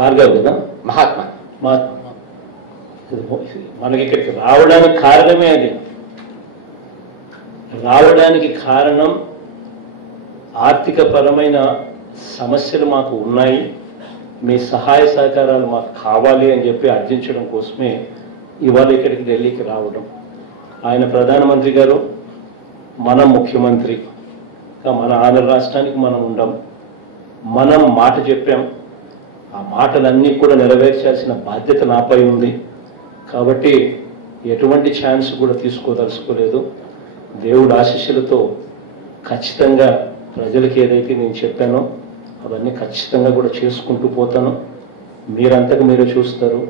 భార్గవ్ కదా మహాత్మా మనకి ఇక్కడికి రావడానికి కారణమే అది. రావడానికి కారణం ఆర్థిక పరమైన సమస్యలు మాకు ఉన్నాయి, మీ సహాయ సహకారాలు మాకు కావాలి అని చెప్పి అర్థించడం కోసమే ఇవాళ ఇక్కడికి ఢిల్లీకి రావడం. ఆయన ప్రధానమంత్రి గారు, మనం ముఖ్యమంత్రి, మన ఆంధ్ర రాష్ట్రానికి మనం ఉండం, మనం మాట చెప్పాం, ఆ మాటలన్నీ కూడా నెరవేర్చాల్సిన బాధ్యత నాపై ఉంది. కాబట్టి ఎటువంటి ఛాన్స్ కూడా తీసుకోదలుచుకోలేదు. దేవుడు ఆశీస్సులతో ఖచ్చితంగా ప్రజలకు ఏదైతే నేను చెప్పానో అవన్నీ ఖచ్చితంగా కూడా చేసుకుంటూ పోతాను. మీరంతకు మీరే చూస్తారు.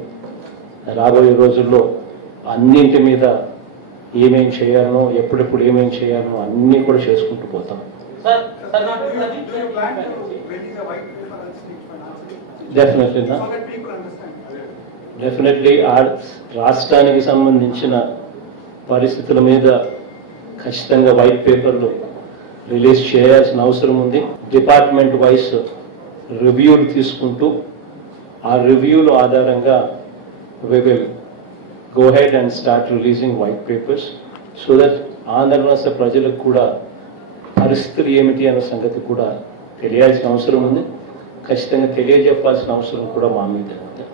రాబోయే రోజుల్లో అన్నింటి మీద ఏమేం చేయాలనో, ఎప్పుడెప్పుడు ఏమేం చేయాలనో అన్నీ కూడా చేసుకుంటూ పోతాం. డెఫినెట్లీ రాష్ట్రానికి సంబంధించిన పరిస్థితుల మీద ఖచ్చితంగా వైట్ పేపర్లు రిలీజ్ చేయాల్సిన అవసరం ఉంది. డిపార్ట్మెంట్ వైస్ రివ్యూలు తీసుకుంటూ ఆ రివ్యూల ఆధారంగా we will go ahead and start releasing white papers so that Andhra రాష్ట్ర ప్రజలకు కూడా పరిస్థితులు ఏమిటి అనే సంగతి కూడా తెలియాల్సిన అవసరం ఉంది. ఖచ్చితంగా తెలియజెప్పాల్సిన అవసరం కూడా మా మీద ఉంది.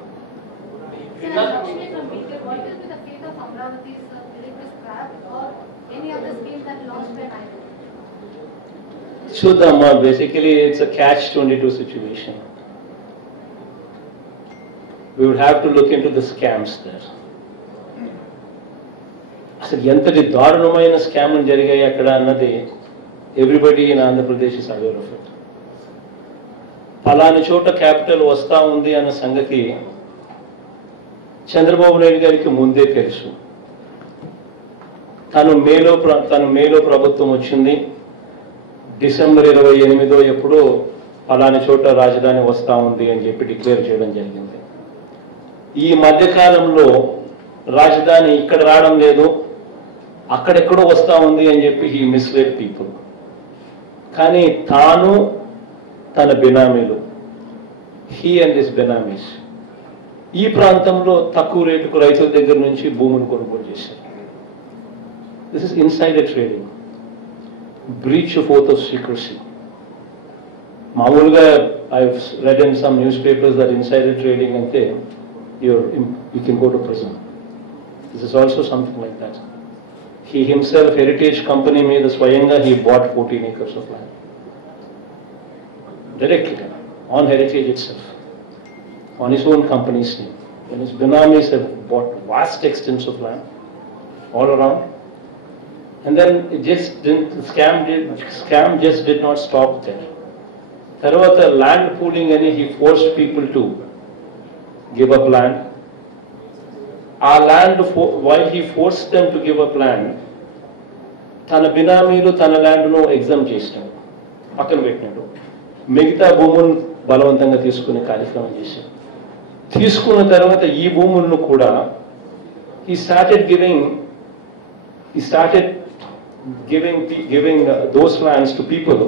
చూద్దామా, basically it's a catch-22 situation. We would have to look into the scams there. అసలు ఎంతటి దారుణమైన స్కామ్లు జరిగాయి అక్కడ అన్నది everybody in Andhra Pradesh is aware of it. ఫలాని చోట క్యాపిటల్ వస్తా ఉంది అన్న సంగతి చంద్రబాబు నాయుడు గారికి ముందే తెలుసు. తను మేలో ప్రభుత్వం వచ్చింది, డిసెంబర్ 28 ఎప్పుడో ఫలాని చోట రాజధాని వస్తా ఉంది అని చెప్పి డిక్లేర్ చేయడం జరిగింది. ఈ మధ్యకాలంలో రాజధాని ఇక్కడ రావడం లేదు, అక్కడెక్కడో వస్తా ఉంది అని చెప్పి హీ మిస్లెడ్ పీపుల్. కానీ తాను తన బినామీలు, హీ అండ్ హిస్ బినామీస్ ఈ ప్రాంతంలో తక్కువ రేటుకు రైతుల దగ్గర నుంచి భూములు కొనుగోలు చేశారు. This is insider trading, breach of oath of secrecy. మామూలుగా I read in some newspapers that insider trading అంటే you can go to prison. This is also something like that. He himself, Heritage Company made Swayanga, he bought 14 acres of land directly on Heritage itself, on his own company's name. And his binamis have bought vast extents of land all around. And then it just didn't, the scam just did not stop there. Tarvata land pooling and he forced people to give up land. Our land, while he forced them to give up land, తన బినామీలు తన ల్యాండ్ను exam చేసినాడు, పక్కన పెట్టినాడు. మిగతా భూములను బలవంతంగా తీసుకునే కార్యక్రమం చేశాడు. తీసుకున్న తర్వాత ఈ భూములను కూడా he started giving those lands to people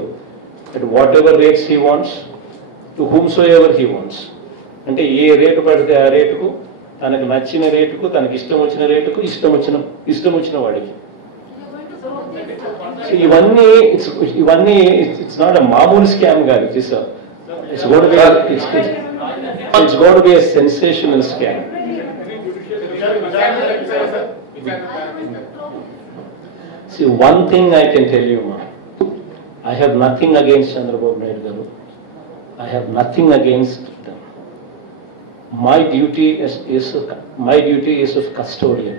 at whatever rates he wants, to whomsoever he wants. అంటే ఏ రేటు పడితే ఆ రేటుకు, తనకు నచ్చిన రేటుకు, తనకి ఇష్టం వచ్చిన రేటుకు, ఇష్టం వచ్చిన వాడికి. ఇవన్నీ ఇట్స్ నాట్ అ మామూలు స్కామ్ కాదు. It's got be a sensational scam. See, one thing I can tell you, ma, I have nothing against Chandrababu Naidu garu. I have nothing against them. My duty is of custodian.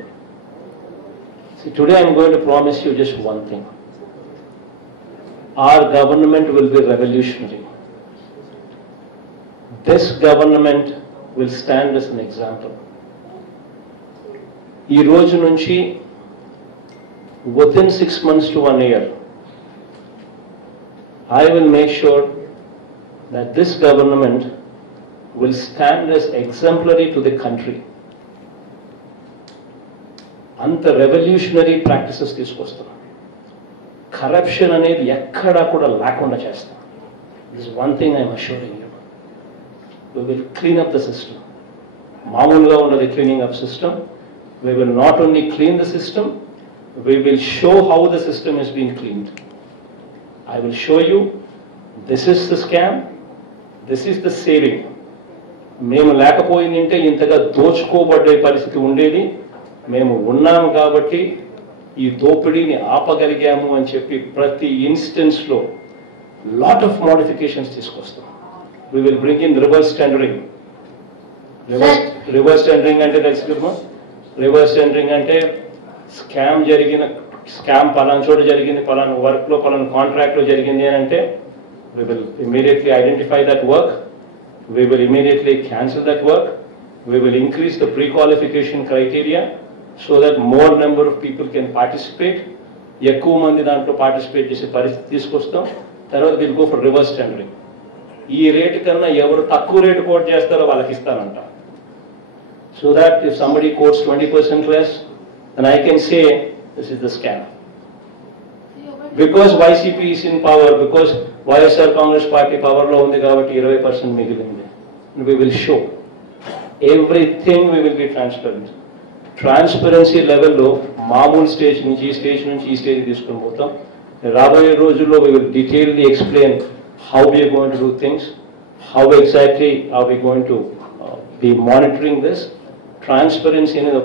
See, today I am going to promise you just one thing. Our government will be revolutionary. This government will stand as an example. ఈ రోజు నుంచి within 6 months to 1 year, I will make sure that this government will stand as exemplary to the country. అంత revolutionary practices తీసుకొస్తాం. Corruption అనేది ఎక్కడా కూడా లేకుండా చేస్తాం. This one thing I'm assuring you. we will clean up the system. మామూలుగా ఉన్నది cleaning up system. We will not only clean the system, we will show how the system is being cleaned. I will show you, this is the scam, this is the saving. మేము లేకపోయిందంటే ఇంతగా దోచుకోబడే పరిస్థితి ఉండేది. మేము ఉన్నాము కాబట్టి ఈ దోపిడీని ఆపగలిగాము అని చెప్పి ప్రతి ఇన్స్టెన్స్లో లాట్ ఆఫ్ మోడిఫికేషన్స్ తీసుకొస్తాం. We will bring in reverse tendering. Reverse tendering అంటే తెలుసు కదా? రివర్స్ టెండరింగ్ అంటే స్కామ్ పలానా చోట జరిగింది, పలానా వర్క్లో పలానా కాంట్రాక్ట్లో జరిగింది అని అంటే we will immediately identify that work, we will immediately cancel that work, we will increase the pre-qualification criteria so that more number of people can participate. ఎక్కువ మంది దాంట్లో పార్టిసిపేట్ చేసే పరిస్థితి తీసుకొస్తాం. తర్వాత we'll go for reverse tendering. ఈ rate కన్నా ఎవరు తక్కువ రేటు కోట్ చేస్తారో వాళ్ళకి ఇస్తానంట. So that if somebody quotes 20% less, then I can say this is the scam. Because YCP is in power, because YSR Congress Party power lo undi kabatti 20% migilindi. We will show everything, we will be transparent. Transparency level lo మామూలు stage నుంచి ఈ stage తీసుకొని పోతాం. రాబోయే రోజుల్లో we will detailedly explain how we are going to do things, how exactly are we going to be monitoring this. Transparency అనేది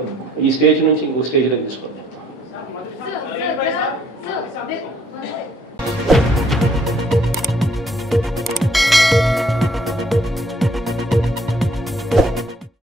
ఈ stage నుంచి ఇంకో స్టేజ్లోకి తీసుకోండి.